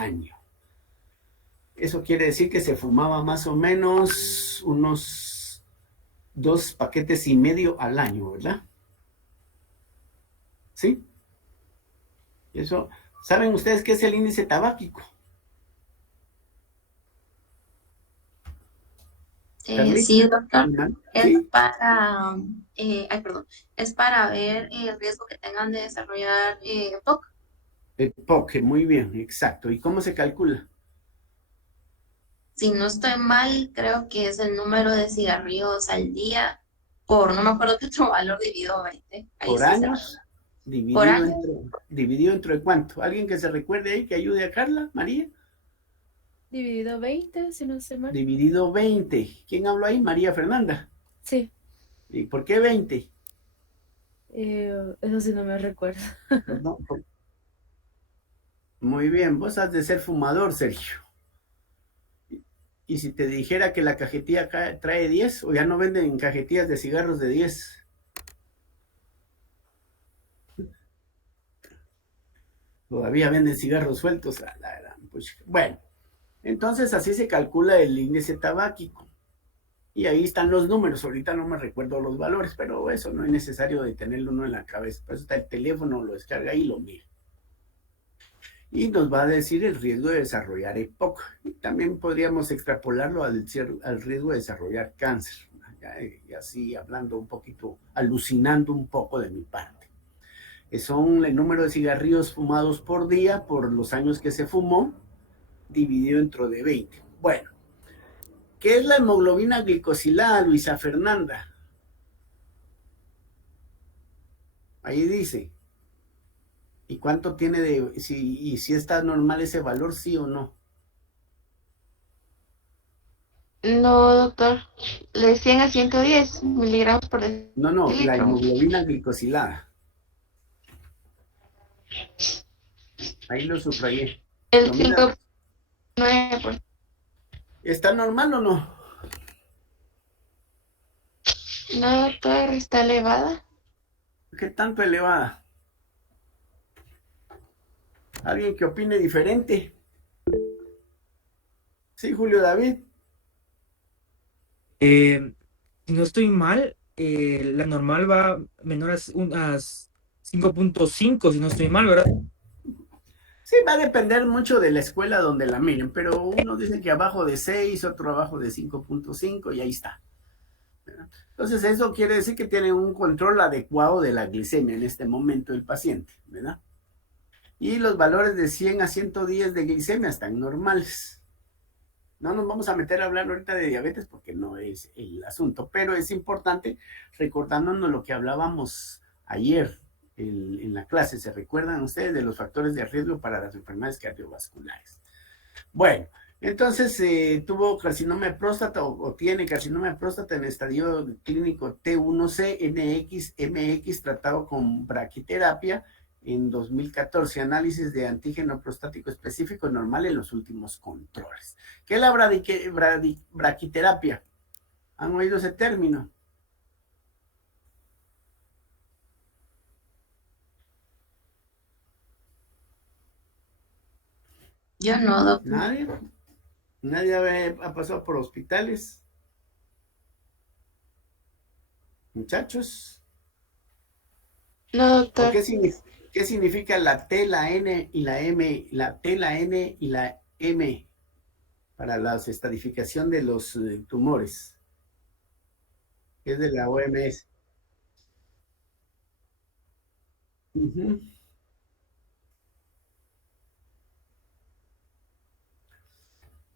año. Eso quiere decir que se fumaba más o menos unos 2,5 paquetes al año, ¿verdad? ¿Sí? Eso, ¿saben ustedes qué es el índice tabáquico? Carlita, Sí, doctor. Es sí, para, ay, perdón, es para ver el riesgo que tengan de desarrollar POC. el POC, muy bien, exacto. ¿Y cómo se calcula? Si no estoy mal, creo que es el número de cigarrillos al día por, no me acuerdo qué otro valor dividido 20. Ahí Por sí se va. años, Por dividido año, entre, dividido entre cuánto. ¿Alguien que se recuerde ahí que ayude a Carla, María? Dividido 20 si no estoy mal. Dividido 20. ¿Quién habló ahí? María Fernanda. Sí, ¿Y por qué 20? eso sí no me recuerdo. No, muy bien, vos has de ser fumador, Sergio. Y si te dijera que la cajetilla trae 10, o ya no venden cajetillas de cigarros de 10, todavía venden cigarros sueltos. Pues, bueno, entonces así se calcula el índice tabáquico. Y ahí están los números. Ahorita no me recuerdo los valores, pero eso no es necesario de tenerlo uno en la cabeza. Por eso está el teléfono, lo descarga y lo mira. Y nos va a decir el riesgo de desarrollar EPOC. Y también podríamos extrapolarlo al riesgo de desarrollar cáncer. Y así hablando un poquito, alucinando un poco de mi parte. Son el número de cigarrillos fumados por día por los años que se fumó, dividido entre de 20. Bueno, ¿qué es la hemoglobina glicosilada, Luisa Fernanda? Ahí dice. ¿Y cuánto tiene y si está normal ese valor, sí o no? No, doctor. De 100 a 110 miligramos por No, no, la decilitro. hemoglobina glicosilada. Ahí lo subrayé. El ¿Lo mira? 109 por... ¿Está normal o no? No, doctor, está elevada. ¿Qué tanto elevada? ¿Alguien que opine diferente? Sí, Julio David. Si no estoy mal, la normal va menor a 5.5, si no estoy mal, ¿verdad? Sí, va a depender mucho de la escuela donde la miren, pero uno dice que abajo de 6, otro abajo de 5,5 y ahí está. Entonces eso quiere decir que tiene un control adecuado de la glicemia en este momento el paciente, ¿verdad? Y los valores de 100 a 110 de glicemia están normales. No nos vamos a meter a hablar ahorita de diabetes porque no es el asunto, pero es importante recordándonos lo que hablábamos ayer en la clase. ¿Se recuerdan ustedes de los factores de riesgo para las enfermedades cardiovasculares? Bueno, entonces tuvo carcinoma de próstata o tiene carcinoma de próstata en estadio clínico T1C NX-MX tratado con braquiterapia en 2014, análisis de antígeno prostático específico normal en los últimos controles. ¿Qué es la braquiterapia? ¿Han oído ese término? yo no, doctor. ¿Nadie? ¿Nadie ha pasado por hospitales? Muchachos. No, ¿O doctor. qué significa la T, la N y la M? La T, la N y la M para la estadificación de los tumores. Es de la OMS. Ujú.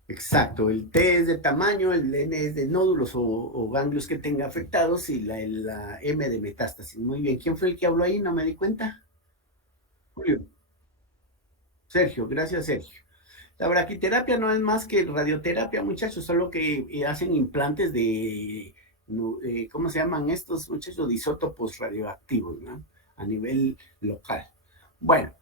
Exacto, el T es de tamaño, el N es de nódulos o ganglios que tenga afectados y la M de metástasis. Muy bien, ¿quién fue el que habló ahí? No me di cuenta. Julio. Sergio, gracias Sergio. La braquiterapia no es más que radioterapia, muchachos, solo que hacen implantes de, no, ¿cómo se llaman estos muchachos? De isótopos radioactivos, ¿no? A nivel local. Bueno,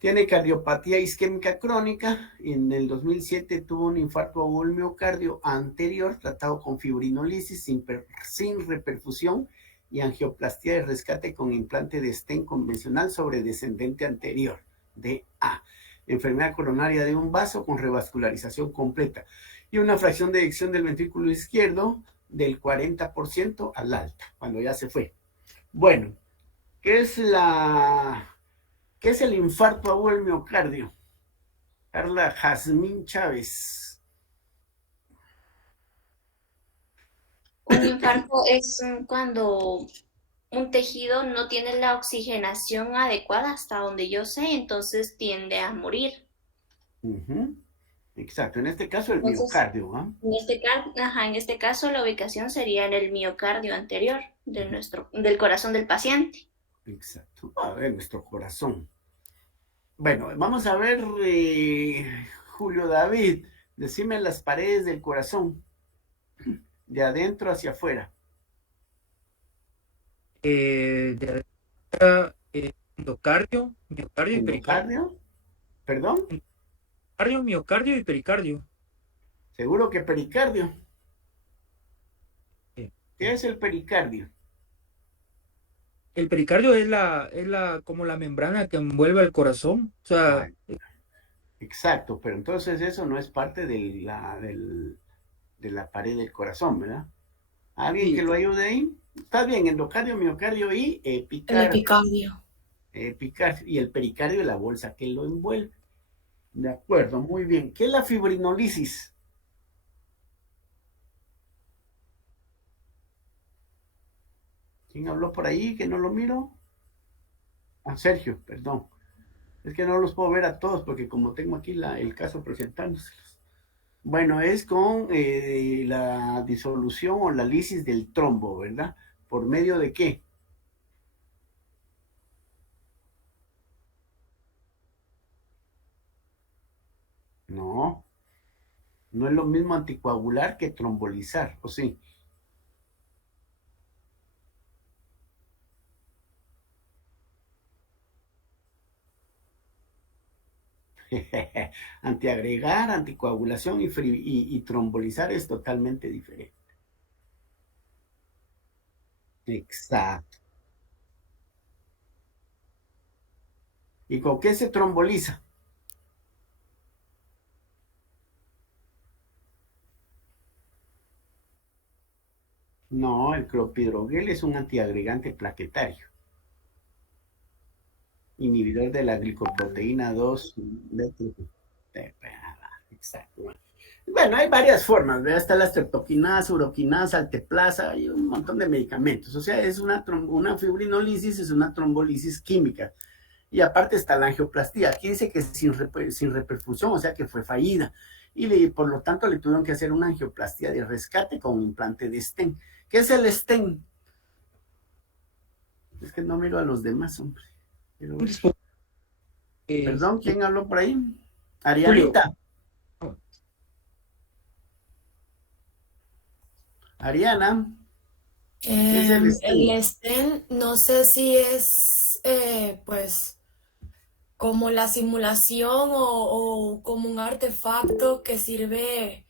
tiene cardiopatía isquémica crónica. En el 2007 tuvo un infarto agudo del miocardio anterior, tratado con fibrinolisis sin reperfusión y angioplastia de rescate con implante de stent convencional sobre descendente anterior, DA. enfermedad coronaria de un vaso con revascularización completa y una fracción de eyección del ventrículo izquierdo del 40% al alta, cuando ya se fue. Bueno, ¿qué es el infarto agudo del miocardio? Carla Jazmín Chávez. Un infarto es cuando un tejido no tiene la oxigenación adecuada hasta donde yo sé, entonces tiende a morir. Exacto, en este caso el Entonces, miocardio, ¿ah? en este caso la ubicación sería en el miocardio anterior del corazón del paciente. Exacto, a ver, nuestro corazón. Bueno, vamos a ver, Julio David, decime las paredes del corazón, de adentro hacia afuera. De acá, endocardio, miocardio y pericardio. ¿Endocardio? ¿Perdón? Miocardio y pericardio. Seguro que pericardio. Sí. ¿Qué es el pericardio? El pericardio es como la membrana que envuelve al corazón. O sea, Exacto, pero entonces eso no es parte de la pared del corazón, ¿verdad? ¿Alguien sí, que lo ayude ahí? Está bien, endocardio, miocardio y El epicardio. epicardio. Epicardio. Y el pericardio es la bolsa que lo envuelve. De acuerdo, muy bien. ¿Qué es la fibrinolisis? ¿Quién habló por ahí que no lo miro? Ah, Sergio, perdón. Es que no los puedo ver a todos porque como tengo aquí el caso presentándoselos. Bueno, es con la disolución o la lisis del trombo, ¿verdad? ¿Por medio de qué? No, no es lo mismo anticoagular que trombolizar, ¿o sí? Antiagregar, anticoagulación y trombolizar es totalmente diferente. Exacto. ¿Y con qué se tromboliza? No, el clopidogrel es un antiagregante plaquetario, inhibidor de la glicoproteína 2. Exacto. Bueno, hay varias formas, ¿verdad? Está la streptoquinasa, uroquinasa, alteplasa, hay un montón de medicamentos. O sea, es una fibrinolisis, es una trombolisis química. Y aparte está la angioplastía. Aquí dice que sin reperfusión, o sea que fue fallida. Y por lo tanto le tuvieron que hacer una angioplastía de rescate con un implante de stent. ¿Qué es el stent? Es que no miro a los demás, hombre. Perdón, ¿quién habló por ahí? Arianita. Ariana. ¿Qué es el stent? El stent, no sé si es, pues, como la simulación o como un artefacto que sirve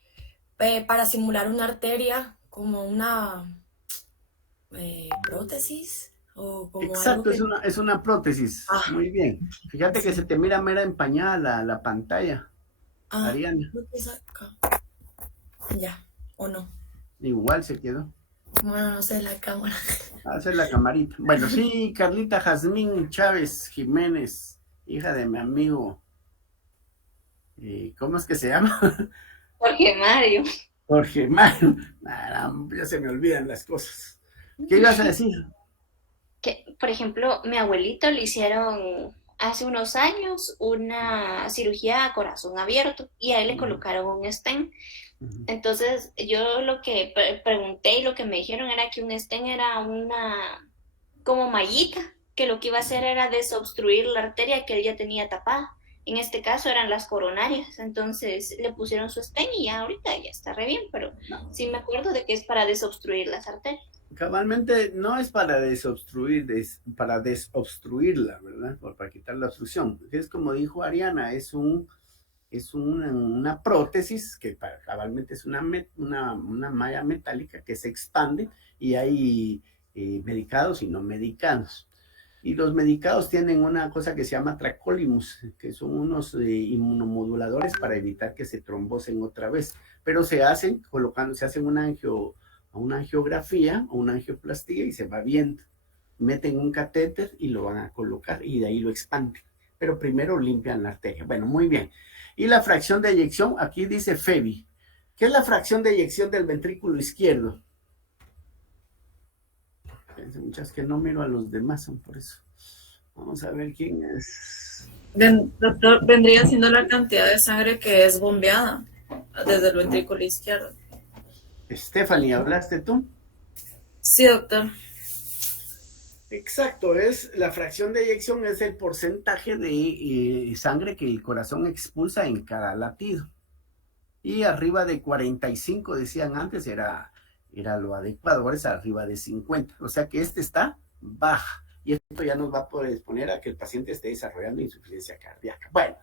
para simular una arteria, como una prótesis o como Exacto, algo que... es una prótesis. Ah, Muy bien. Fíjate que sí. se te mira mera empañada la pantalla, Ah, Ariana. creo que es acá. Ya, o no. Igual se quedó. Bueno, no sé, la cámara. Hacer la camarita. Bueno, sí, Carlita Jazmín Chávez Jiménez, hija de mi amigo. ¿Cómo es que se llama? Jorge Mario. Jorge Mario. Ya se me olvidan las cosas. ¿Qué ibas a decir? Que, por ejemplo, mi abuelito le hicieron hace unos años una cirugía a corazón abierto y a él le colocaron un stent. Entonces, yo lo que pregunté y lo que me dijeron era que un stent era una como mallita, que lo que iba a hacer era desobstruir la arteria que él ya tenía tapada. En este caso eran las coronarias, entonces le pusieron su stent y ya ahorita ya está re bien, pero sí me acuerdo de que es para desobstruir las arterias. Cabalmente no es para desobstruir, es para desobstruirla, ¿verdad? Para quitar la obstrucción. Es como dijo Ariana, es una prótesis que cabalmente es una malla metálica que se expande y hay medicados y no medicados. Y los medicados tienen una cosa que se llama tracolimus, que son unos inmunomoduladores para evitar que se trombosen otra vez, pero se hacen una angiografía o una angioplastía y se va viendo. Meten un catéter y lo van a colocar y de ahí lo expanden, pero primero limpian la arteria. Bueno, muy bien. Y la fracción de eyección, aquí dice FEBI. ¿Qué es la fracción de eyección del ventrículo izquierdo? Muchas que no miro a los demás, son por eso. Vamos a ver quién es. Doctor, vendría siendo la cantidad de sangre que es bombeada desde el ventrículo izquierdo. Stephanie, ¿hablaste tú? Sí, doctor. Exacto, la fracción de eyección es el porcentaje de sangre que el corazón expulsa en cada latido. Y arriba de 45, decían antes, era lo adecuado, ahora es arriba de 50. O sea que está baja. Y esto ya nos va a poder exponer a que el paciente esté desarrollando insuficiencia cardíaca. Bueno,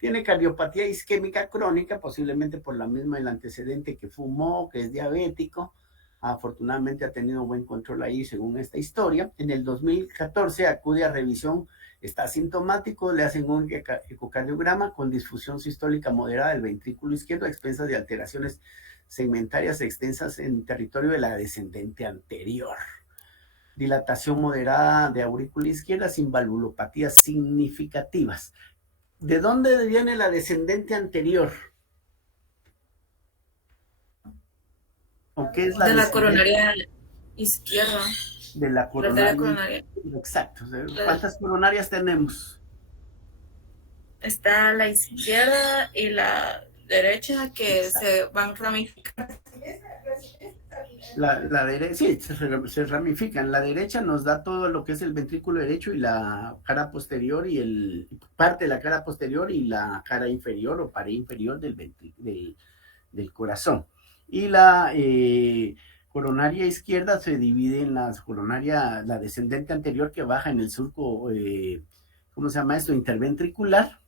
tiene cardiopatía isquémica crónica, posiblemente por la misma el antecedente que fumó, que es diabético. Afortunadamente ha tenido buen control ahí según esta historia. En el 2014 acude a revisión, está asintomático, le hacen un ecocardiograma con disfunción sistólica moderada del ventrículo izquierdo a expensas de alteraciones segmentarias extensas en territorio de la descendente anterior. Dilatación moderada de aurícula izquierda sin valvulopatías significativas. ¿De dónde viene la descendente anterior? ¿O qué es la De la descendente? coronaria izquierda. De la coronaria. Exacto. ¿Cuántas coronarias tenemos? Está la izquierda y la derecha que se van ramificando. La derecha, sí, se ramifican. La derecha nos da todo lo que es el ventrículo derecho y la cara posterior y parte de la cara posterior y la cara inferior o pared inferior del corazón. Y la coronaria izquierda se divide en la descendente anterior que baja en el surco, ¿cómo se llama esto? Interventricular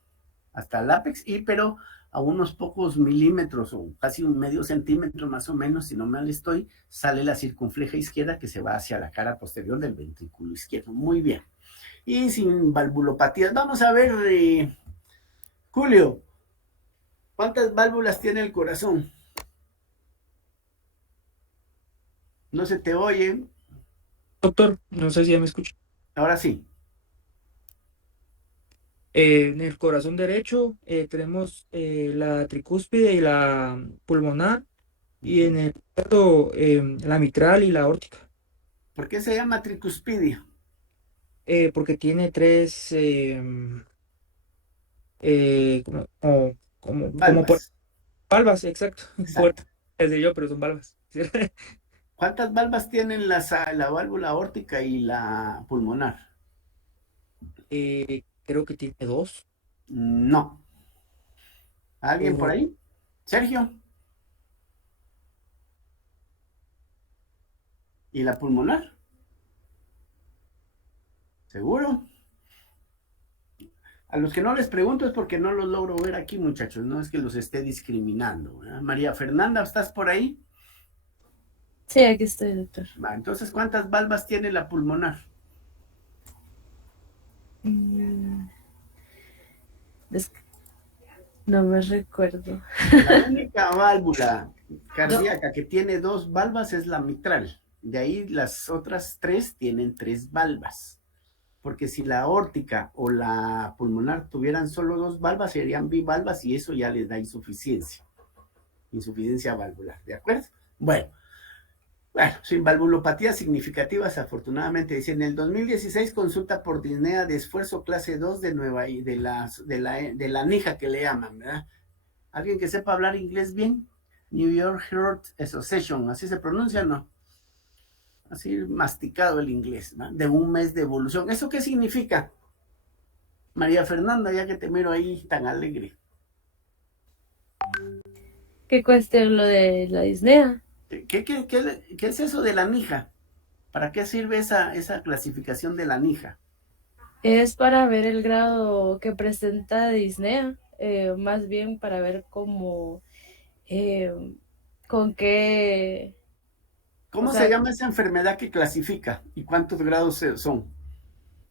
hasta el ápex, pero a unos pocos milímetros o casi un medio centímetro más o menos, si no mal estoy, sale la circunfleja izquierda que se va hacia la cara posterior del ventrículo izquierdo. Muy bien. Y sin valvulopatías. Vamos a ver, Julio, ¿cuántas válvulas tiene el corazón? No se te oye. Doctor, no sé si ya me escucha. Ahora sí. En el corazón derecho tenemos la tricúspide y la pulmonar, y en el izquierdo la mitral y la aórtica. ¿Por qué se llama tricuspidia? Porque tiene tres como Valvas. valvas, exacto. Exacto. Desde yo, pero son valvas. ¿Cuántas valvas tienen la válvula aórtica y la pulmonar? Creo que tiene dos. No. ¿Alguien por ahí? Sergio. ¿Y la pulmonar? ¿Seguro? A los que no les pregunto es porque no los logro ver aquí, muchachos. No es que los esté discriminando, ¿verdad? María Fernanda, ¿estás por ahí? Sí, aquí estoy, doctor. Va, entonces, ¿cuántas valvas tiene la pulmonar? No me recuerdo. La única válvula cardíaca que tiene dos valvas es la mitral. De ahí las otras tres tienen tres valvas. Porque si la aórtica o la pulmonar tuvieran solo dos valvas, serían bivalvas y eso ya les da insuficiencia. Insuficiencia valvular, ¿de acuerdo? Bueno, sin valvulopatías significativas, afortunadamente. Dice, en el 2016 consulta por disnea de esfuerzo clase 2 de la NIJA que le llaman, ¿verdad? ¿Alguien que sepa hablar inglés bien? New York Heart Association, ¿así se pronuncia o no? Así masticado el inglés, ¿no? De un mes de evolución. ¿Eso qué significa? María Fernanda, ya que te miro ahí tan alegre. ¿Qué cuestión lo de la disnea? ¿Qué es eso de la NIJA? ¿Para qué sirve esa clasificación de la NIJA? Es para ver el grado que presenta disnea, más bien para ver cómo, con qué... ¿Cómo se llama esa enfermedad que clasifica y cuántos grados son?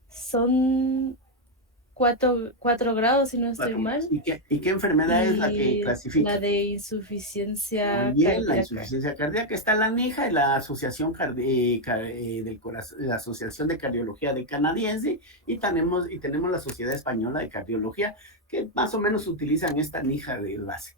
Son 4 grados, si no estoy mal. ¿Y qué enfermedad es la que Y clasifica? la de insuficiencia Muy bien, la cardíaca. insuficiencia cardíaca está la NIJA y la Asociación del Corazón, la Asociación de Cardiología de Canadiense, y tenemos la Sociedad Española de Cardiología, que más o menos utilizan esta NIJA de base.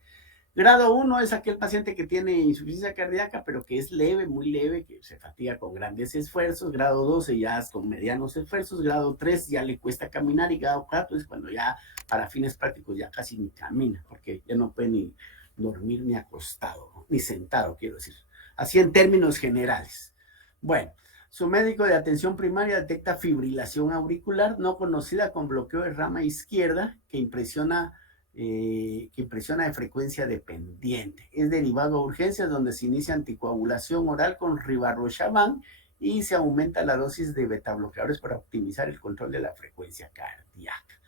Grado 1 es aquel paciente que tiene insuficiencia cardíaca, pero que es leve, muy leve, que se fatiga con grandes esfuerzos. Grado 12 ya es con medianos esfuerzos. Grado 3 ya le cuesta caminar. Y grado 4 es cuando ya, para fines prácticos, ya casi ni camina, porque ya no puede ni dormir ni acostado, ni sentado, quiero decir. Así en términos generales. Bueno, su médico de atención primaria detecta fibrilación auricular no conocida con bloqueo de rama izquierda que impresiona de frecuencia dependiente. Es derivado a urgencias donde se inicia anticoagulación oral con rivaroxaban y se aumenta la dosis de betabloqueadores para optimizar el control de la frecuencia cardíaca.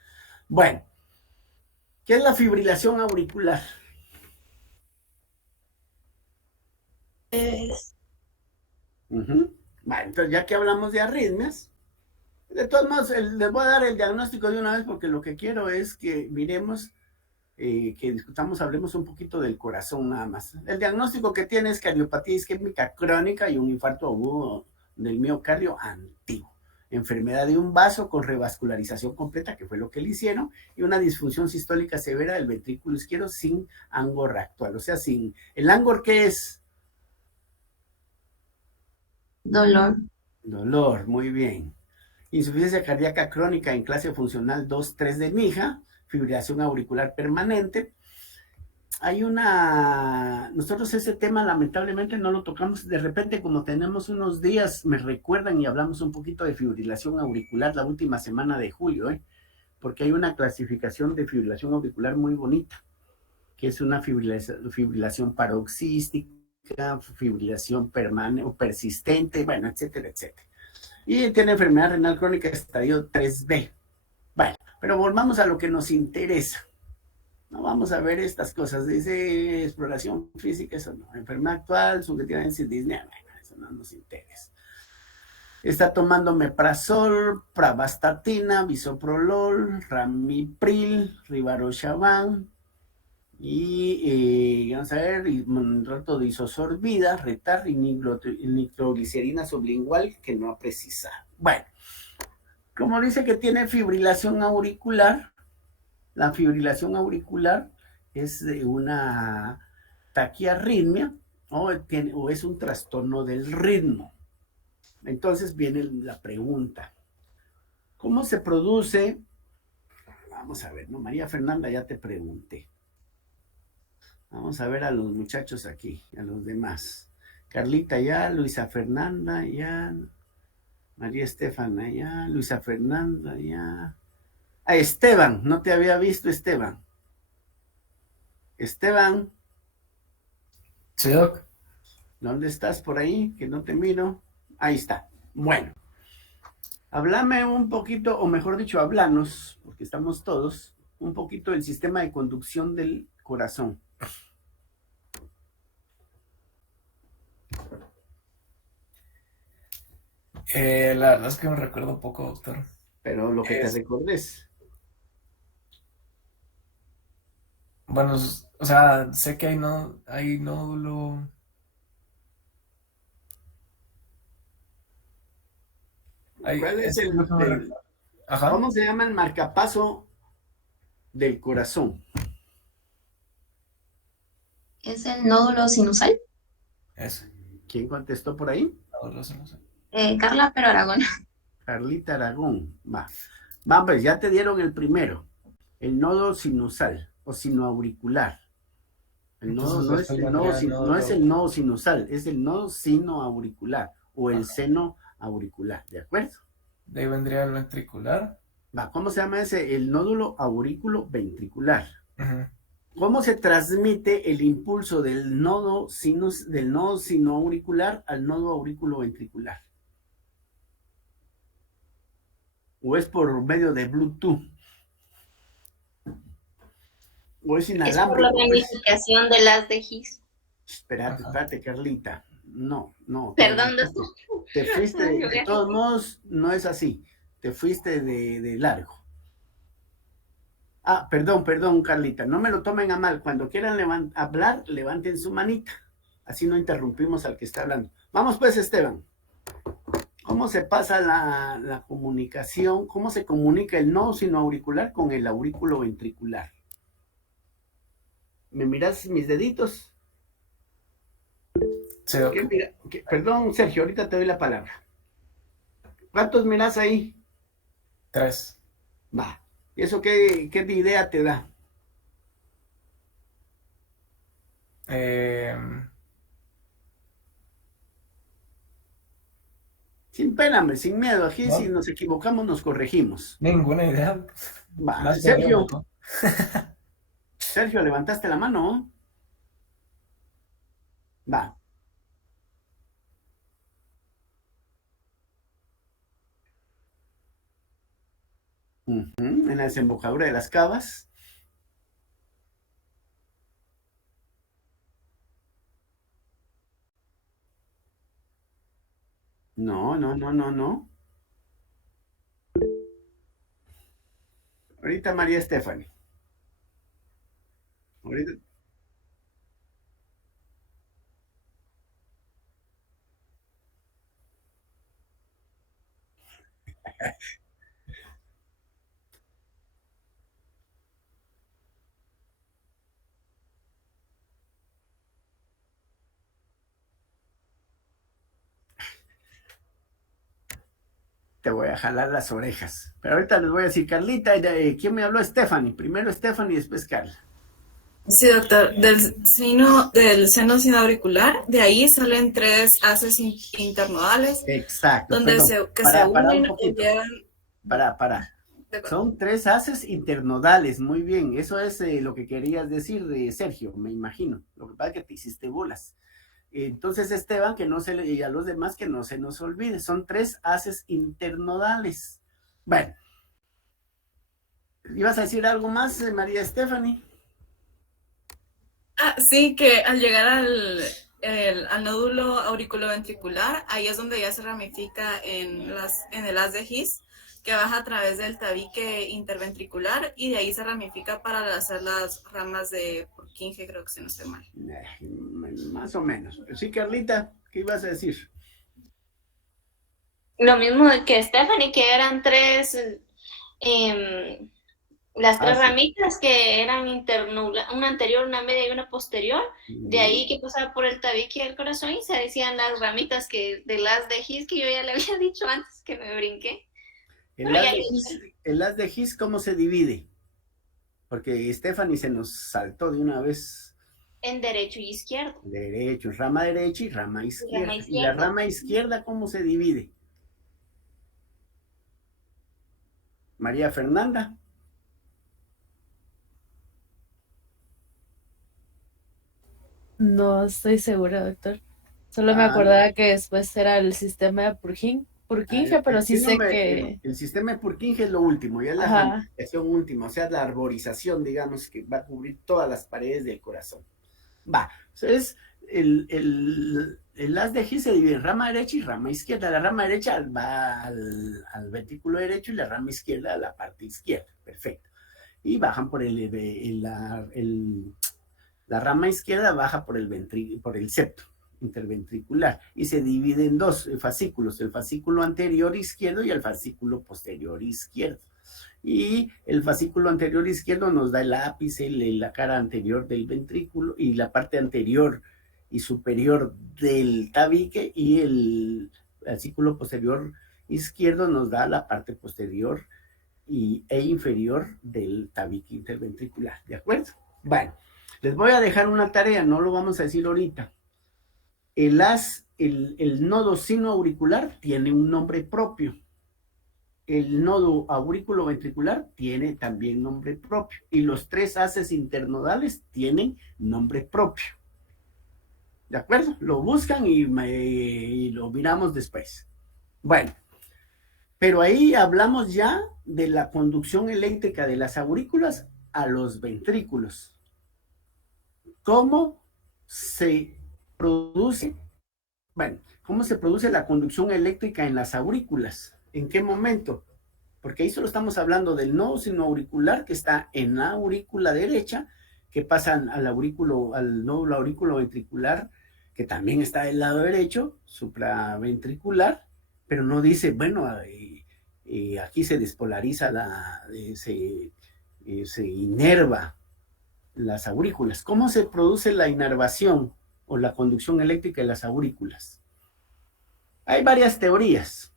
Bueno, ¿qué es la fibrilación auricular? Vale, entonces ya que hablamos de arritmias, de todos modos les voy a dar el diagnóstico de una vez porque lo que quiero es que miremos, que discutamos, hablemos un poquito del corazón nada más. El diagnóstico que tiene es cardiopatía isquémica crónica y un infarto agudo del miocardio antiguo, enfermedad de un vaso con revascularización completa, que fue lo que le hicieron, y una disfunción sistólica severa del ventrículo izquierdo sin angor actual, o sea, sin el angor, ¿qué es? Dolor. Dolor, muy bien. Insuficiencia cardíaca crónica en clase funcional 2-3 de NIJA, fibrilación auricular permanente. Nosotros ese tema lamentablemente no lo tocamos, de repente como tenemos unos días, me recuerdan y hablamos un poquito de fibrilación auricular la última semana de julio, porque hay una clasificación de fibrilación auricular muy bonita, que es una fibrilación paroxística, fibrilación permanente o persistente, bueno, etcétera, etcétera. Y tiene enfermedad renal crónica estadio 3B. Bueno, pero volvamos a lo que nos interesa. No vamos a ver estas cosas, dice exploración física, eso no. Enfermedad actual, subjetivamente disnea, bueno, eso no nos interesa. Está tomando meprazol, pravastatina, bisoprolol, ramipril, rivaroxaban y vamos a ver, rato de isosorbida, retar y nitroglicerina sublingual que no ha precisado. Bueno, como dice que tiene fibrilación auricular, la fibrilación auricular es de una taquiarritmia o es un trastorno del ritmo. Entonces viene la pregunta, ¿cómo se produce? Vamos a ver, ¿no? María Fernanda, ya te pregunté. Vamos a ver a los muchachos aquí, a los demás. Carlita ya, Luisa Fernanda ya, María Estefana ya, Luisa Fernanda ya. Ah, Esteban, no te había visto, Esteban. Esteban. Sí, Doc. ¿Dónde estás por ahí? Que no te miro. Ahí está. Bueno, háblame un poquito, o mejor dicho, háblanos, porque estamos todos, un poquito del sistema de conducción del corazón. La verdad es que me recuerdo poco, doctor. Pero lo que te recordes. Bueno, o sea, sé que hay nódulo. ¿Cuál es Ajá. ¿Cómo se llama el marcapaso del corazón? ¿Es el nódulo sinusal? Ese. ¿Quién contestó por ahí? Nódulo sinusal. Carla, pero Aragón. Carlita Aragón. Va, pues ya te dieron el primero. El nodo sinusal o sinoauricular. El nodo no es el nodo sinusal, es el nodo sinoauricular o el seno auricular, ¿de acuerdo? De ahí vendría el ventricular. Va, ¿cómo se llama ese? El nódulo aurículo ventricular. Uh-huh. ¿Cómo se transmite el impulso del nodo sinoauricular al nodo aurículo ventricular? ¿O es por medio de Bluetooth? ¿O es inalámbrico? Es por la ramificación de las de Higgs. Espérate, Carlita. No. Perdón, Te fuiste, de todos modos, no es así. te fuiste de largo. Ah, perdón, Carlita, no me lo tomen a mal. Cuando quieran hablar, levanten su manita. Así no interrumpimos al que está hablando. Vamos pues, Esteban. ¿Cómo se pasa la comunicación? ¿Cómo se comunica el nodo sinoauricular con el aurículo ventricular? ¿Me miras mis deditos? Sí, Perdón, Sergio, ahorita te doy la palabra. ¿Cuántos miras ahí? 3. Va. ¿Y eso qué idea te da? Sin pena, hombre, sin miedo. Aquí ¿no? Si nos equivocamos, nos corregimos. Ninguna idea. Va. Más Sergio, periódico. Sergio, levantaste la mano. Va. En la desembocadura de las cavas. No. Ahorita María Stephanie. Ahorita. Te voy a jalar las orejas. Pero ahorita les voy a decir, Carlita, ¿quién me habló? Stephanie. Primero Stephanie y después Carla. Sí, doctor, del seno sinoauricular, de ahí salen 3 haces internodales, Exacto. donde Perdón. se unen un y poquito. llegan. Para. Son 3 haces internodales, muy bien. Eso es lo que querías decir, Sergio, me imagino. Lo que pasa es que te hiciste bolas. Entonces, Esteban, y a los demás que no se nos olvide, son 3 haces internodales. Bueno, ¿ibas a decir algo más, María Stephanie? Sí, que al llegar al nódulo auriculoventricular, ahí es donde ya se ramifica en el haz de His, que baja a través del tabique interventricular y de ahí se ramifica para hacer las ramas de Purkinje, creo que se no esté mal. Más o menos. Sí, Carlita, ¿qué ibas a decir? Lo mismo que Stephanie, que eran 3, las 3 ramitas que eran una anterior, una media y una posterior. De ahí que pasaba por el tabique del corazón y se decían las ramitas de las de His, que yo ya le había dicho antes que me brinqué. El haz de His, ¿cómo se divide? Porque Stephanie se nos saltó de una vez. En derecho y izquierdo. Derecho, rama derecha y rama izquierda. ¿Y la rama izquierda cómo se divide? María Fernanda. No estoy segura, doctor. Solo me acordaba que después era el sistema de Purkinje, pero sí sé que... El sistema de Purkinje es lo último, ya es la ramificación última, o sea, la arborización, digamos, que va a cubrir todas las paredes del corazón. Va, entonces, el haz de His se divide en rama derecha y rama izquierda. La rama derecha va al ventrículo derecho y la rama izquierda a la parte izquierda, perfecto. Y bajan por la rama izquierda baja por el septo interventricular y se divide en 2 fascículos, el fascículo anterior izquierdo y el fascículo posterior izquierdo. Y el fascículo anterior izquierdo nos da el ápice, la cara anterior del ventrículo y la parte anterior y superior del tabique, y el fascículo posterior izquierdo nos da la parte posterior e inferior del tabique interventricular, ¿de acuerdo? Bueno, les voy a dejar una tarea, no lo vamos a decir ahorita. El nodo sinoauricular tiene un nombre propio. El nodo aurículo-ventricular tiene también nombre propio. Y los 3 haces internodales tienen nombre propio. ¿De acuerdo? Lo buscan y lo miramos después. Bueno, pero ahí hablamos ya de la conducción eléctrica de las aurículas a los ventrículos. ¿Cómo se produce la conducción eléctrica en las aurículas? ¿En qué momento? porque ahí solo estamos hablando del nodo sinoauricular que está en la aurícula derecha, que pasan al nódulo auriculoventricular, que también está del lado derecho, supraventricular, pero no dice, bueno, aquí se despolariza, se inerva las aurículas. ¿Cómo se produce la inervación o la conducción eléctrica de las aurículas? Hay varias teorías.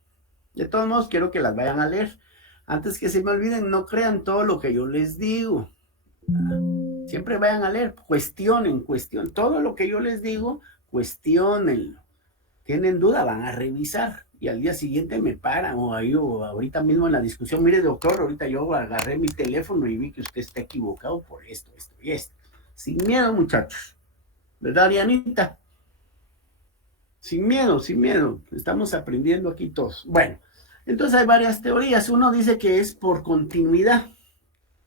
De todos modos, quiero que las vayan a leer. Antes que se me olviden, no crean todo lo que yo les digo. Siempre vayan a leer, cuestionen. Todo lo que yo les digo, cuestionenlo. Tienen duda, van a revisar. Y al día siguiente me paran, o ahorita mismo en la discusión, mire doctor, ahorita yo agarré mi teléfono y vi que usted está equivocado por esto y esto. Sin miedo, muchachos. ¿Verdad, Dianita? Sin miedo. Estamos aprendiendo aquí todos. Bueno, entonces hay varias teorías. Uno dice que es por continuidad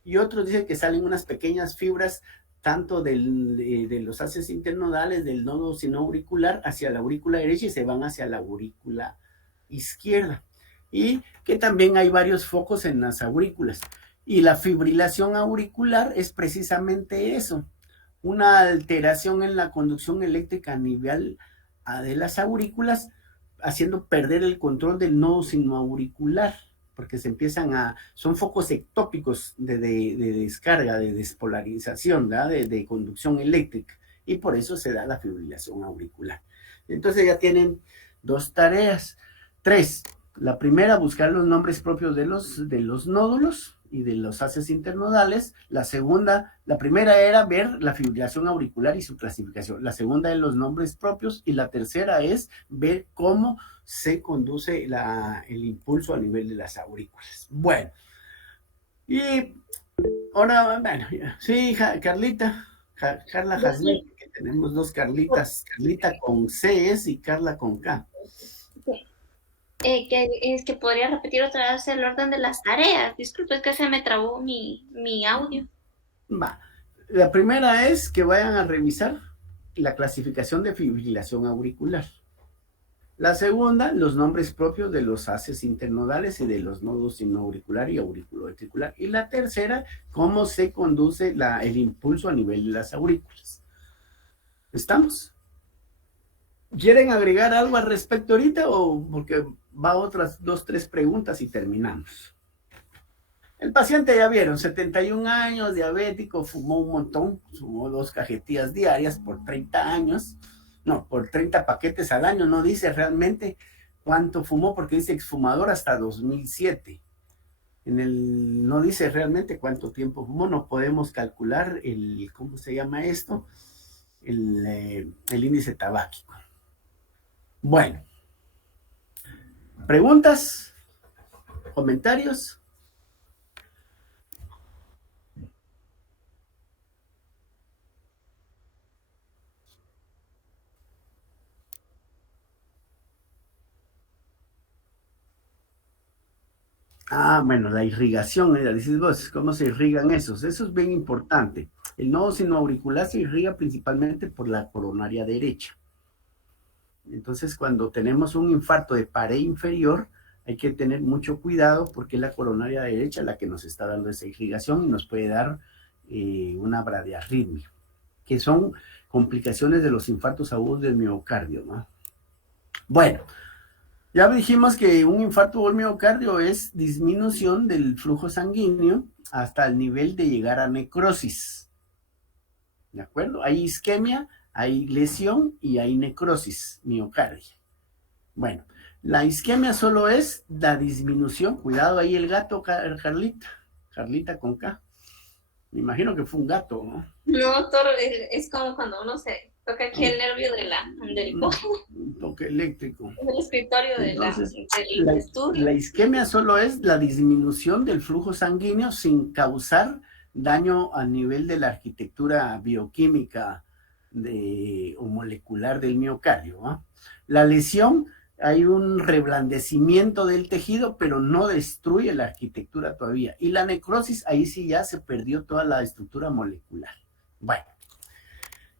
y otro dice que salen unas pequeñas fibras tanto de los haces internodales del nodo sinoauricular hacia la aurícula derecha y se van hacia la aurícula izquierda. Y que también hay varios focos en las aurículas. Y la fibrilación auricular es precisamente eso, una alteración en la conducción eléctrica a nivel de las aurículas, haciendo perder el control del nodo sinoauricular, porque son focos ectópicos de descarga, de despolarización, ¿verdad? De conducción eléctrica, y por eso se da la fibrilación auricular. Entonces ya tienen 2 tareas. 3. La primera, buscar los nombres propios de los nódulos y de los haces internodales. La primera era ver la fibrilación auricular y su clasificación. La segunda es los nombres propios y la tercera es ver cómo se conduce el impulso a nivel de las aurículas. Bueno, y ahora, bueno, sí, Carlita, Carla Jasmine, que tenemos 2 Carlitas, Carlita con C y Carla con K. Que podría repetir otra vez el orden de las tareas. Disculpe, es que se me trabó mi audio. Va. La primera es que vayan a revisar la clasificación de fibrilación auricular. La segunda, los nombres propios de los haces internodales y de los nodos sinoauricular y auriculoventricular. Y la tercera, cómo se conduce el impulso a nivel de las aurículas. ¿Estamos? ¿Quieren agregar algo al respecto ahorita o porque va otras 2, 3 preguntas y terminamos? El paciente ya vieron, 71 años, diabético, fumó un montón, fumó 2 cajetillas diarias por 30 años, no, por 30 paquetes al año, no dice realmente cuánto fumó porque dice exfumador hasta 2007. No dice realmente cuánto tiempo fumó, no podemos calcular ¿cómo se llama esto? El índice tabáquico. Bueno, ¿preguntas? ¿Comentarios? Bueno, la irrigación, dices vos, ¿cómo se irrigan esos? Eso es bien importante. El nodo sinoauricular se irriga principalmente por la coronaria derecha. Entonces, cuando tenemos un infarto de pared inferior, hay que tener mucho cuidado porque es la coronaria derecha la que nos está dando esa irrigación y nos puede dar una bradiarritmia, que son complicaciones de los infartos agudos del miocardio, ¿no? Bueno, ya dijimos que un infarto del miocardio es disminución del flujo sanguíneo hasta el nivel de llegar a necrosis. ¿De acuerdo? Hay isquemia, hay lesión y hay necrosis miocardia. Bueno, la isquemia solo es la disminución. Cuidado ahí el gato, Carlita con K. Me imagino que fue un gato, ¿no? No, doctor, es como cuando uno se toca aquí el nervio Un toque eléctrico. del escritorio Entonces, del estudio. La isquemia solo es la disminución del flujo sanguíneo sin causar daño a nivel de la arquitectura bioquímica o molecular del miocardio, ¿no? La lesión, hay un reblandecimiento del tejido, pero no destruye la arquitectura todavía. Y la necrosis, ahí sí ya se perdió toda la estructura molecular. Bueno,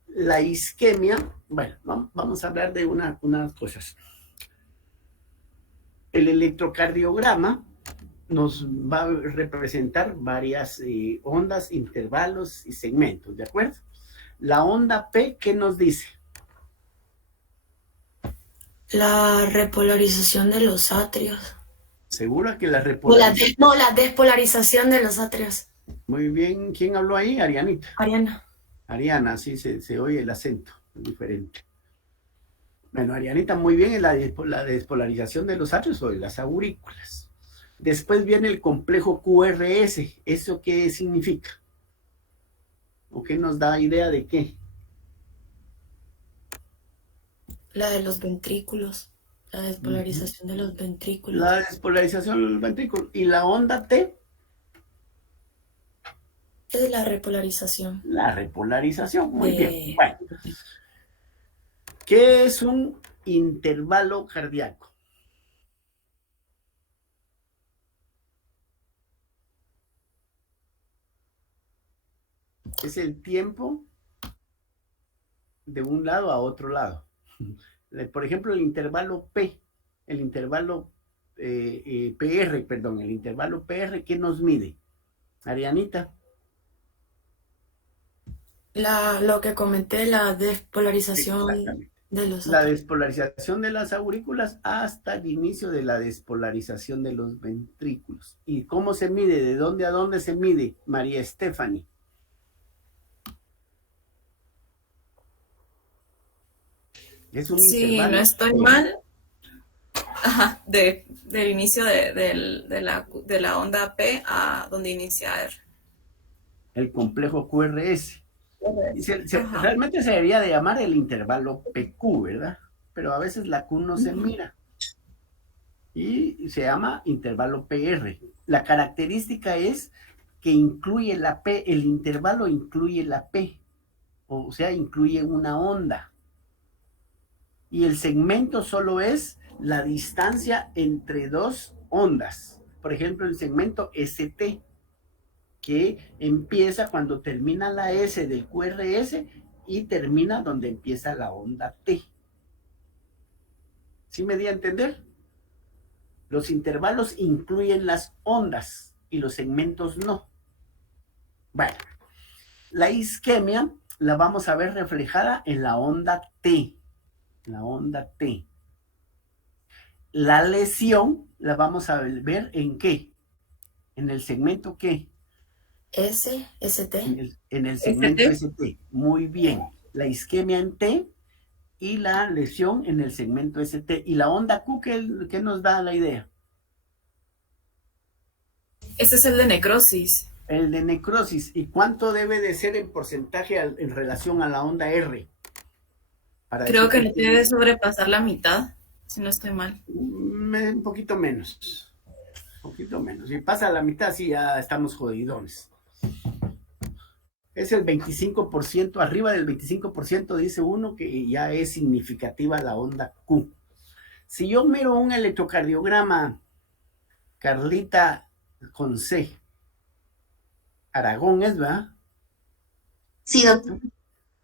la isquemia, bueno, vamos a hablar de unas cosas. El electrocardiograma nos va a representar varias ondas, intervalos y segmentos, ¿de acuerdo? La onda P, ¿qué nos dice? La repolarización de los atrios. ¿Segura que la O repolarización? la despolarización de los atrios. Muy bien, ¿quién habló ahí? Arianita. Ariana. Ariana, sí, se oye el acento, es diferente. Bueno, Arianita, muy bien en la despolarización de los atrios o de las aurículas. Después viene el complejo QRS. ¿Eso qué significa? ¿O qué nos da idea de qué? La de los ventrículos. La despolarización de los ventrículos. La despolarización de los ventrículos. ¿Y la onda T? Es la repolarización. La repolarización, muy bien. Bueno, ¿qué es un intervalo cardíaco? Es el tiempo de un lado a otro lado. Por ejemplo, el intervalo P, el intervalo PR, perdón, el intervalo PR, ¿qué nos mide? Arianita. Lo que comenté, la despolarización Exactamente. de los La atrios. despolarización de las aurículas hasta el inicio de la despolarización de los ventrículos. ¿Y cómo se mide? ¿De dónde a dónde se mide, María Stephanie? Es un Si intervalo. no estoy mal, ajá, del inicio de la onda P a donde inicia R. El complejo QRS. Ajá. Realmente se debería de llamar el intervalo PQ, ¿verdad? Pero a veces la Q no se mira. Y se llama intervalo PR. La característica es que incluye la P, el intervalo incluye la P, o sea, incluye una onda. Y el segmento solo es la distancia entre dos ondas. Por ejemplo, el segmento ST, que empieza cuando termina la S del QRS y termina donde empieza la onda T. ¿Sí me di a entender? Los intervalos incluyen las ondas y los segmentos no. Bueno, la isquemia la vamos a ver reflejada en la onda T. La onda T. La lesión la vamos a ver en qué? En el segmento qué? ST. En el segmento ST. Muy bien. La isquemia en T y la lesión en el segmento ST. ¿Y la onda Q qué nos da la idea? Este es el de necrosis. El de necrosis. ¿Y cuánto debe de ser en porcentaje en relación a la onda R? Creo que no debe sobrepasar la mitad, si no estoy mal. Un poquito menos. Un poquito menos. Si pasa la mitad, sí, ya estamos jodidones. Es el 25%, arriba del 25% dice uno que ya es significativa la onda Q. Si yo miro un electrocardiograma, Carlita con C, Aragón es, ¿verdad? Sí, doctor.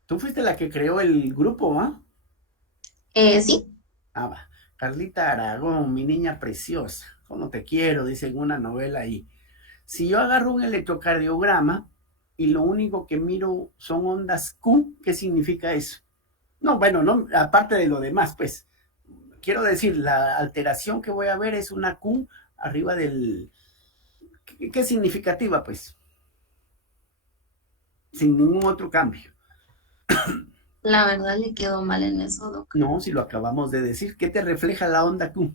Tú fuiste la que creó el grupo, ¿ah? Sí. Ah, va. Carlita Aragón, mi niña preciosa, cómo te quiero, dice en una novela ahí. Si yo agarro un electrocardiograma y lo único que miro son ondas Q, ¿qué significa eso? No, bueno, no, aparte de lo demás, pues, quiero decir, la alteración que voy a ver es una Q arriba del... ¿Qué es significativa, pues? Sin ningún otro cambio. La verdad le quedó mal en eso, doctor. No, si lo acabamos de decir. ¿Qué te refleja la onda Q?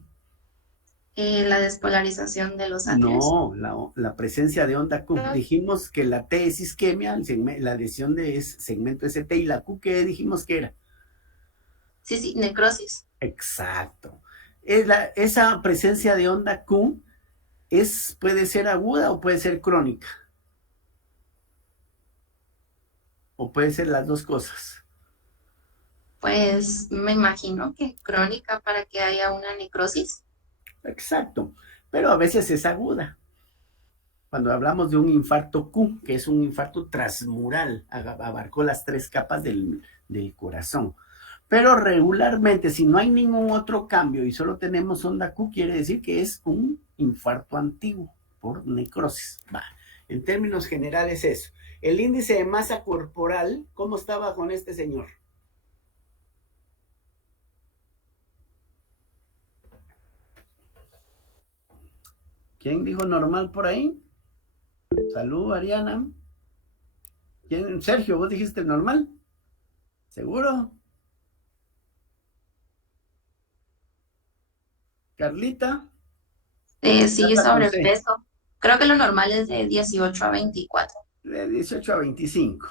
La despolarización de los atrios. No, la presencia de onda Q. Dijimos que la T es isquemia, la lesión de segmento ST, y la Q, ¿qué dijimos que era? Sí, necrosis. Exacto. Esa presencia de onda Q puede ser aguda o puede ser crónica. O puede ser las dos cosas. Pues me imagino que crónica para que haya una necrosis. Exacto, pero a veces es aguda. Cuando hablamos de un infarto Q, que es un infarto transmural, abarcó las 3 capas del corazón. Pero regularmente, si no hay ningún otro cambio y solo tenemos onda Q, quiere decir que es un infarto antiguo. por necrosis. Va. En términos generales eso. El índice de masa corporal, ¿cómo estaba con este señor? ¿Quién dijo normal por ahí? Salud, Ariana. ¿Quién? Sergio, ¿vos dijiste normal? ¿Seguro? Carlita. Sí, Carla con C. sobrepeso. Creo que lo normal es de 18 a 24. De 18 a 25.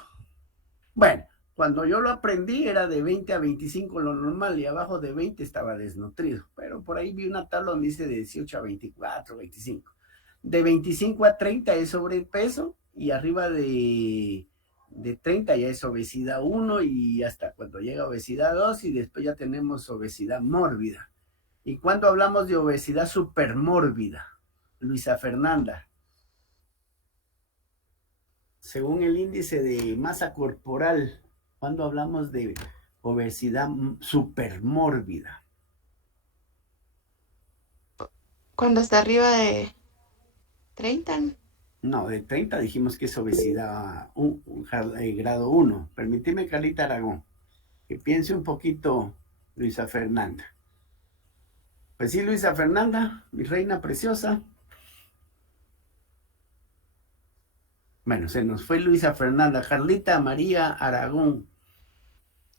Bueno, cuando yo lo aprendí era de 20 a 25 lo normal y abajo de 20 estaba desnutrido. Pero por ahí vi una tabla donde dice de 18 a 24, 25. De 25 a 30 es sobrepeso y arriba de 30 ya es obesidad 1 y hasta cuando llega obesidad 2 y después ya tenemos obesidad mórbida. ¿Y cuando hablamos de obesidad supermórbida? Luisa Fernanda. Según el índice de masa corporal, ¿cuándo hablamos de obesidad supermórbida? Cuando está arriba de 30. No, de 30 dijimos que es obesidad grado 1. Permíteme, Carlita Aragón, que piense un poquito Luisa Fernanda. Pues sí, Luisa Fernanda, mi reina preciosa. Bueno, se nos fue Luisa Fernanda. Carlita María Aragón.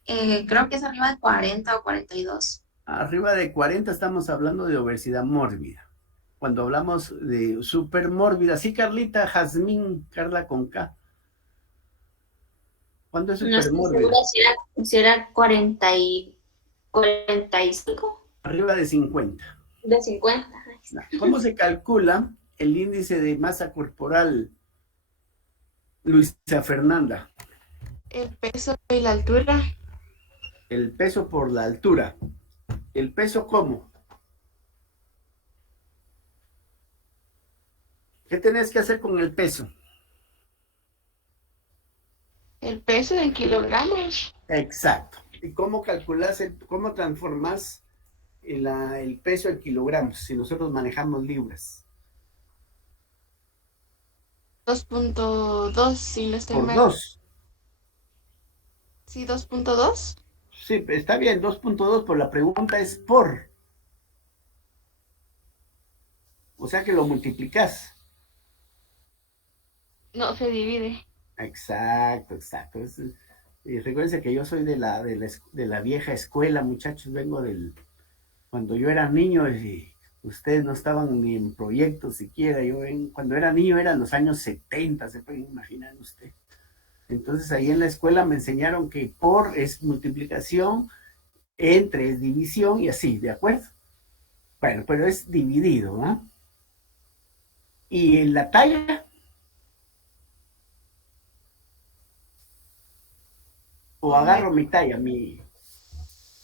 Creo que es arriba de 40 o 42. Arriba de 40 estamos hablando de obesidad mórbida. Cuando hablamos de supermórbida, sí, Carlita, Jazmín, Carla con K. ¿Cuándo es No estoy supermórbida? segura si era 40 y 45 Arriba de 50. de 50. ¿Cómo se calcula el índice de masa corporal, Luisa Fernanda? El peso y la altura. El peso por la altura. ¿El peso cómo? ¿Qué tenés que hacer con el peso? El peso en kilogramos. Exacto. ¿Y cómo calculás, cómo transformás el peso en kilogramos si nosotros manejamos libras? 2.2, si no estoy Por mal. 2. Sí, 2.2. Sí, está bien, 2.2, pero la pregunta es por. O sea que lo multiplicás. No, se divide. Exacto, exacto. Y recuérdense que yo soy de la vieja escuela, muchachos. Vengo cuando yo era niño y ustedes no estaban ni en proyectos siquiera. Cuando era niño eran los años 70, se pueden imaginar usted. Entonces ahí en la escuela me enseñaron que por es multiplicación, entre es división y así, ¿de acuerdo? Bueno, pero es dividido, ¿no? Y en la talla, o agarro mi talla,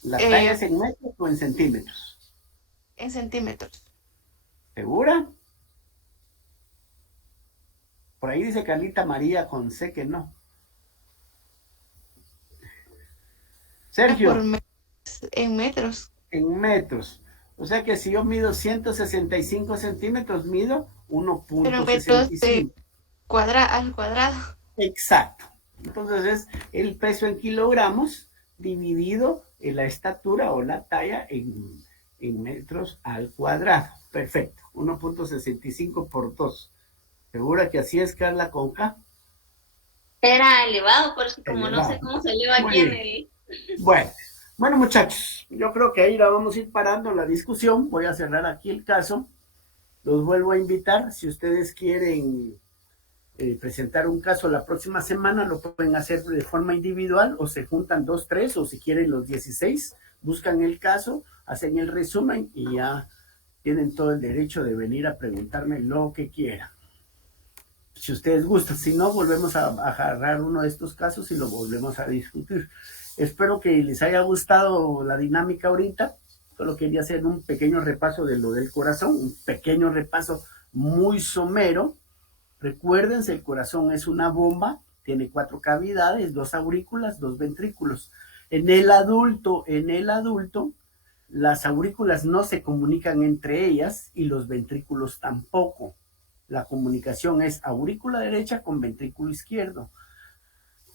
¿la talla es en metros o en centímetros? En centímetros. ¿Segura? Por ahí dice Carlita María con C que no. Sergio. En metros. En metros. O sea que si yo mido 165 centímetros, mido 1.65. Pero metros al cuadrado. Exacto. Entonces es el peso en kilogramos dividido en la estatura o la talla en metros al cuadrado. Perfecto. 1.65 por 2. ¿Segura que así es, Carla con K? Era elevado, porque como Elevado. no sé cómo se eleva aquí en el... Bueno, muchachos, yo creo que ahí la vamos a ir parando la discusión. Voy a cerrar aquí el caso. Los vuelvo a invitar. Si ustedes quieren presentar un caso la próxima semana, lo pueden hacer de forma individual o se juntan 2, 3 o si quieren los 16, buscan el caso, hacen el resumen y ya tienen todo el derecho de venir a preguntarme lo que quieran. Si ustedes gustan, si no, volvemos a agarrar uno de estos casos y lo volvemos a discutir. Espero que les haya gustado la dinámica ahorita. Solo quería hacer un pequeño repaso de lo del corazón, un pequeño repaso muy somero. Recuérdense, el corazón es una bomba, tiene 4 cavidades, 2 aurículas, 2 ventrículos. En el adulto, las aurículas no se comunican entre ellas y los ventrículos tampoco. La comunicación es aurícula derecha con ventrículo izquierdo.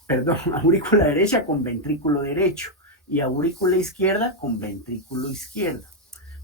Perdón, aurícula derecha con ventrículo derecho y aurícula izquierda con ventrículo izquierdo.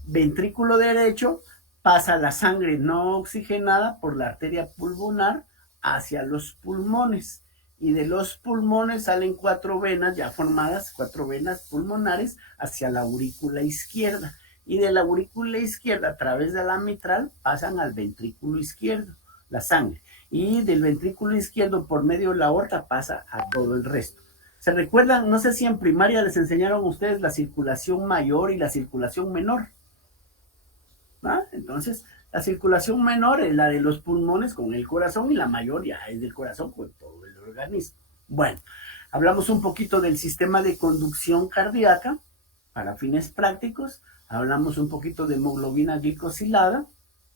Ventrículo derecho pasa la sangre no oxigenada por la arteria pulmonar hacia los pulmones, y de los pulmones salen 4 venas ya formadas, 4 venas pulmonares hacia la aurícula izquierda, y de la aurícula izquierda a través de la mitral pasan al ventrículo izquierdo, la sangre, y del ventrículo izquierdo por medio de la aorta pasa a todo el resto. ¿Se recuerdan? No sé si en primaria les enseñaron a ustedes la circulación mayor y la circulación menor. ¿Ah? Entonces, la circulación menor es la de los pulmones con el corazón y la mayor ya es del corazón con todo el organismo. Bueno, hablamos un poquito del sistema de conducción cardíaca para fines prácticos, hablamos un poquito de hemoglobina glicosilada,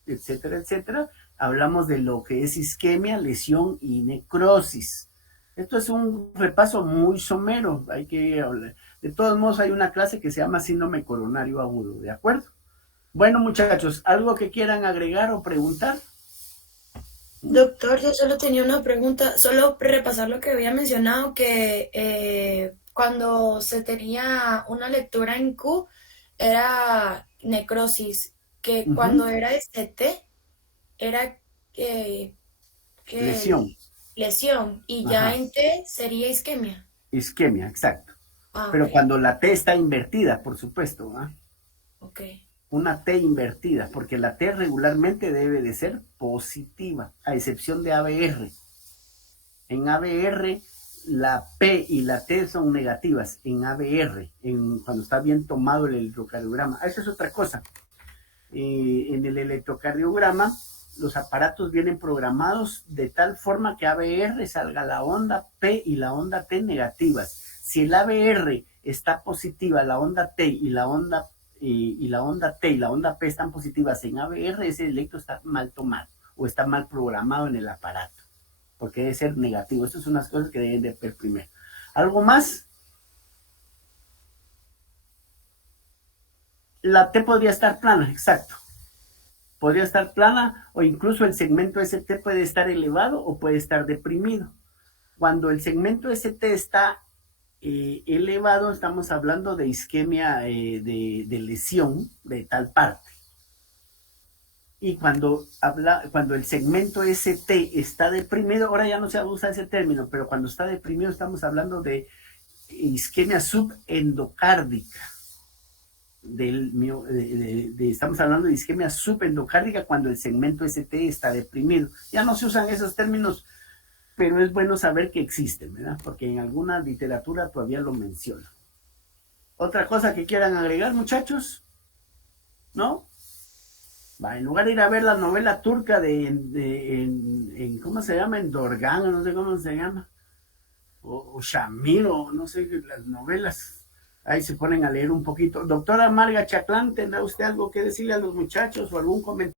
etcétera, etcétera. Hablamos de lo que es isquemia, lesión y necrosis. Esto es un repaso muy somero, hay que hablar. De todos modos, hay una clase que se llama síndrome coronario agudo, ¿de acuerdo? Bueno, muchachos, ¿algo que quieran agregar o preguntar? Doctor, yo solo tenía una pregunta, solo repasar lo que había mencionado, que cuando se tenía una lectura en Q era necrosis, que cuando era ST era lesión, y ya en T sería isquemia. Isquemia, exacto. Pero Okay. cuando la T está invertida, por supuesto, ¿ah? Ok. Una T invertida, porque la T regularmente debe de ser positiva, a excepción de ABR. En ABR, la P y la T son negativas, en ABR, cuando está bien tomado el electrocardiograma. Esa es otra cosa. En el electrocardiograma, los aparatos vienen programados de tal forma que ABR salga la onda P y la onda T negativas. Si el ABR está positiva, la onda T y la onda T y la onda P están positivas en ABR, ese electro está mal tomado o está mal programado en el aparato, porque debe ser negativo. Estas son unas cosas que deben de ver primero. ¿Algo más? La T podría estar plana, exacto. Podría estar plana, o incluso el segmento ST puede estar elevado o puede estar deprimido. Cuando el segmento ST está elevado, estamos hablando de isquemia, de lesión de tal parte. Y cuando el segmento ST está deprimido, ahora ya no se usa ese término, pero cuando está deprimido estamos hablando de isquemia subendocárdica. Estamos hablando de isquemia subendocárdica cuando el segmento ST está deprimido. Ya no se usan esos términos, pero es bueno saber que existen, ¿verdad? Porque en alguna literatura todavía lo menciona. ¿Otra cosa que quieran agregar, muchachos? ¿No? Va, en lugar de ir a ver la novela turca ¿cómo se llama? En Dorgan, no sé cómo se llama. O Shamir, o no sé, las novelas. Ahí se ponen a leer un poquito. Doctora Marga Chaclán, ¿tendrá usted algo que decirle a los muchachos o algún comentario?